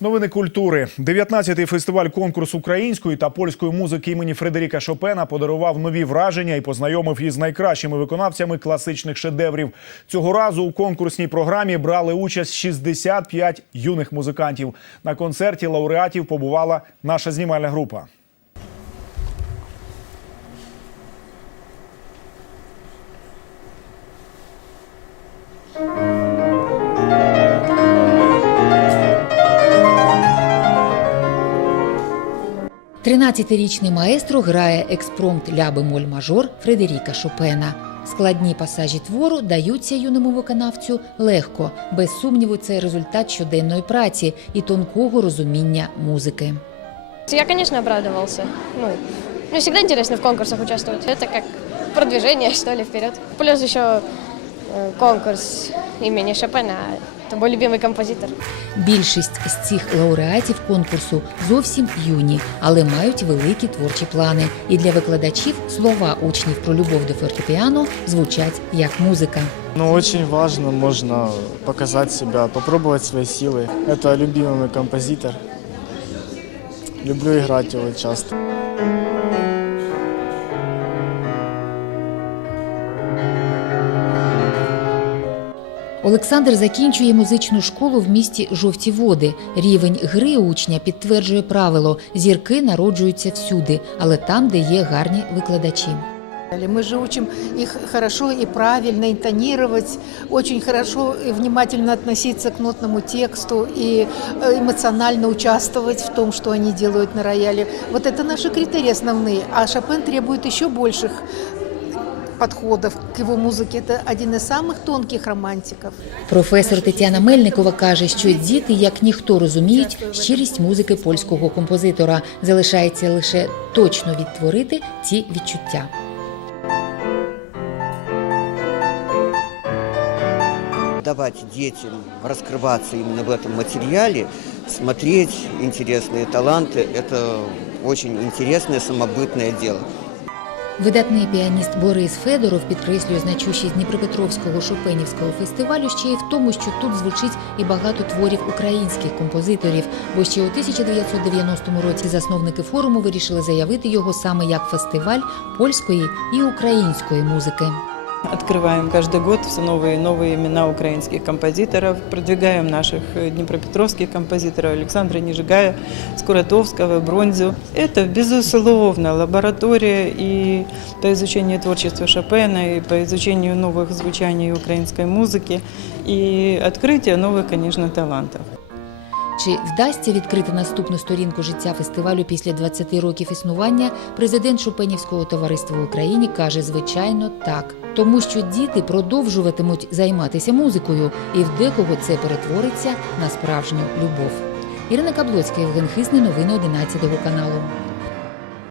Новини культури. 19-й фестиваль конкурс української та польської музики імені Фредеріка Шопена подарував нові враження і познайомив із найкращими виконавцями класичних шедеврів. Цього разу у конкурсній програмі брали участь 65 юних музикантів. На концерті лауреатів побувала наша знімальна група. Тринадцятирічний маестро грає експромт ля бемоль мажор Фредеріка Шопена. Складні пасажі твору даються юному виконавцю легко. Без сумніву, це результат щоденної праці і тонкого розуміння музики. Я, конечно, обрадовался. Ну, мне всегда интересно в конкурсах участвовать. Это как продвижение, что ли, вперед. Плюс еще э, конкурс имени Шопена. Это мой любимый композитор. Більшість з цих лауреатів конкурсу зовсім юні, але мають великі творчі плани. І для викладачів слова учнів про любов до фортепіано звучать як музика. Ну, очень важно, можно показать себя, попробовать свои силы. Это любимый мой композитор. Люблю играть его часто. Олександр закінчує музичну школу в місті Жовті Води. Рівень гри учня підтверджує правило: зірки народжуються всюди, але там, де є гарні викладачі. Мы же учим их хорошо и правильно интонировать, очень хорошо и внимательно относиться к нотному тексту и э, эмоционально участвовать в том, что они делают на рояле. Вот это наши критерии основные. А Шопен требует еще больших подходов к его музыке. Это один из самых тонких романтиков. Професор Тетяна Мельникова каже, що діти, як ніхто розуміють, щирість музики польського композитора. Залишається лише точно відтворити ці відчуття. давать детям раскрываться именно в этом материале, смотреть интересные таланты – это очень интересное самобытное дело. Видатний піаніст Борис Федоров підкреслює значущість Дніпропетровського шопенівського фестивалю ще й в тому, що тут звучить і багато творів українських композиторів. Бо ще у 1990 році засновники форуму вирішили заявити його саме як фестиваль польської і української музики. Открываем каждый год все новые и новые имена украинских композиторов, продвигаем наших э, днепропетровских композиторов Александра Нижигая, Скуратовского, Бронзю. Это, безусловно, лаборатория и по изучению творчества Шопена, и по изучению новых звучаний украинской музыки, и открытие новых, конечно, талантов. Чи вдасться відкрити наступну сторінку життя фестивалю після 20 років існування? Президент Шопенівського товариства в Україні каже, звичайно, так. Тому що діти продовжуватимуть займатися музикою, і в декого це перетвориться на справжню любов. Ірина Каблоцька, Євген Хисний, новини 11 каналу.